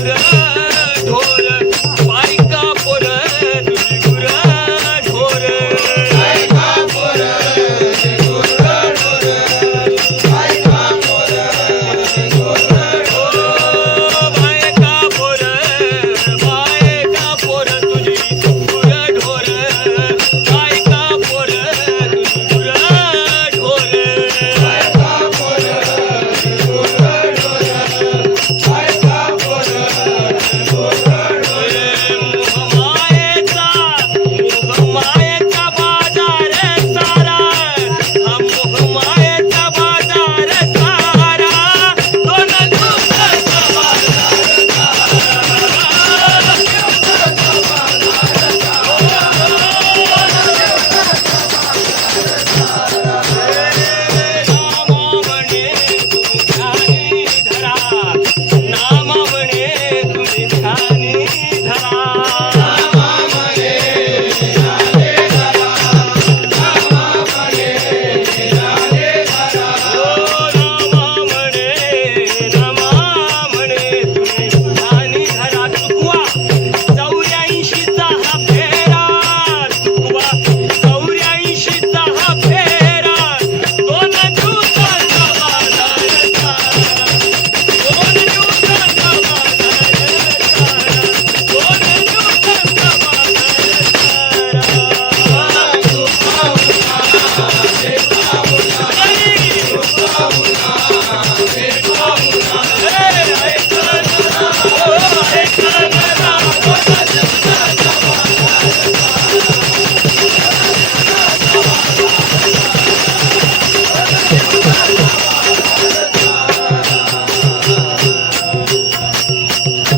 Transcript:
Yeah.